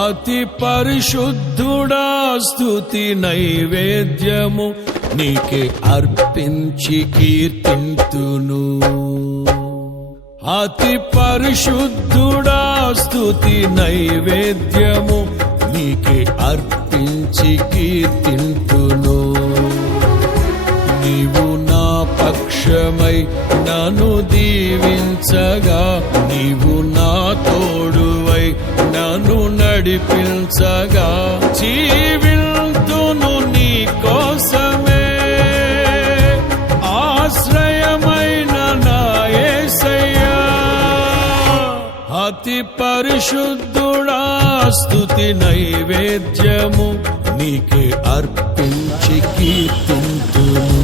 అతి పరిశుద్ధుడా స్తుతి నైవేద్యము నీకే అర్పించి కీర్తింతును. అతి పరిశుద్ధుడా స్తుతి నైవేద్యము నీకే అర్పించి కీర్తింతును. నీవు నా పక్షమై నన్ను దీవించగా, నీవు నా తోడువై నన్ను నడిపించగా, జీవింతును నీ కోసమే ఆశ్రయమైన నా యేసయ్యా. అతి పరిశుద్ధుడా స్తుతి నైవేద్యము నీకే అర్పించి కీర్తింతును.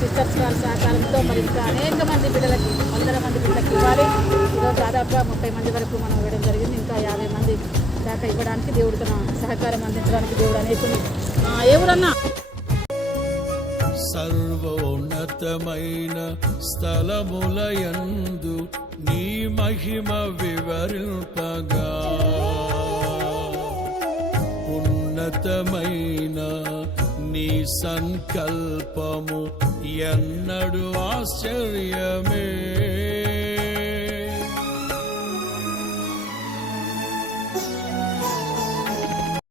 సిస్టర్స్ గారి సహకారంతో మరి ఇంకా అనేక మంది బిడ్డలకి 100 మంది బిడ్డలకి ఇవ్వాలి. ఈరోజు దాదాపుగా 30 మంది వరకు మనం ఇవ్వడం జరిగింది. ఇంకా 50 మంది దాకా ఇవ్వడానికి దేవుడు తన సహకారం అందించడానికి దేవుడు అనేకుని ఎవరన్నా సర్వోన్నతమైన స్థలములయందు నీ మహిమ వివరింపగా, ఉన్నతమైన నీ సంకల్పము ఎన్నడు ఆశ్చర్యమే.